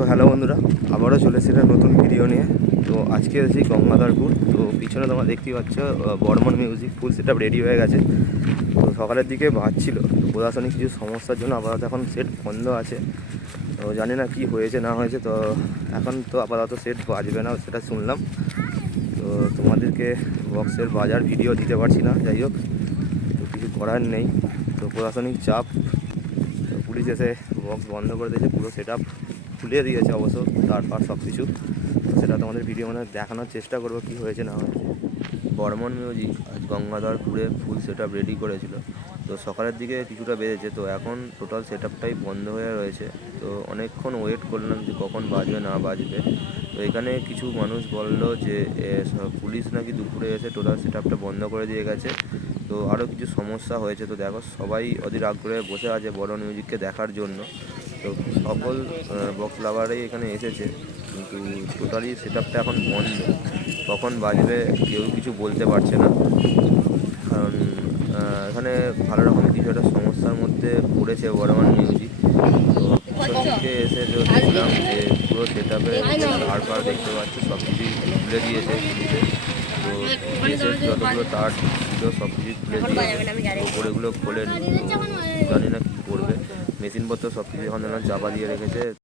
So hello বন্ধুরা, আবারও চলে এসেছে নতুন ভিডিও নিয়ে। তো আজকে এসেছি গঙ্গাধরপুর। তো পিছনে তোমরা দেখতেই পাচ্ছ Barman music full set up ready হয়ে গেছে। তো সকালের দিকে বাজছিল, প্রশাসনিক কিছু সমস্যার জন্য আপাতত এখন সেট বন্ধ আছে। তো জানি না কি হয়েছে না হয়েছে। তো এখন তো আপাতত সেট বাজবে না, সেটা শুনলাম। তো তোমাদেরকে বক্সের বাজার ভিডিও দিতে পারছি না, যাই হোক তো কিছু করার নেই। তো প্রশাসনিক চাপ, পুলিশ এসে বক্স বন্ধ করে দিয়েছে, পুরো সেট আপ খুলে দিয়েছে অবশ্য, তারপর সব কিছু। তো সেটা তোমাদের ভিডিও মানে দেখানোর চেষ্টা করবো কী হয়েছে না হয়েছে। বর্মন মিউজিক আজ গঙ্গাধরপুরে ফুল সেট আপ রেডি করেছিল। তো সকালের দিকে কিছুটা বেজেছে, তো এখন টোটাল সেট আপটাই বন্ধ হয়ে রয়েছে। তো অনেকক্ষণ ওয়েট করলাম যে কখন বাজবে না বাজবে। তো এখানে কিছু মানুষ বললো যে পুলিশ নাকি দুপুরে এসে টোটাল সেট আপটা বন্ধ করে দিয়ে গেছে। তো আরও কিছু সমস্যা হয়েছে। তো দেখো সবাই অধীর আগ্রহে বসে আছে বর্মন মিউজিককে দেখার জন্য। তো সকল বক্স লাভারই এখানে এসেছে, কিন্তু টোটালি সেট আপটা এখন বন্ধ। কখন বাজবে কেউ কিছু বলতে পারছে না, কারণ এখানে ভালো রকম কিছু একটা সমস্যার মধ্যে পড়েছে বর্মন মিউজিক। তো পিছন দিকে এসে দেখলাম যে পুরো সেট আপে তার দেখতে পাচ্ছি সব কিছুই খুলে দিয়েছে পুলিশে। তো পুলিশের যতগুলো তার ছিল সব কিছুই খুলে দিয়েছে, ওপরেগুলো খোলেনি। তো জানি না কী করবে, মেশিনপত্র সব কিছু এখন চাপা দিয়ে রেখেছে।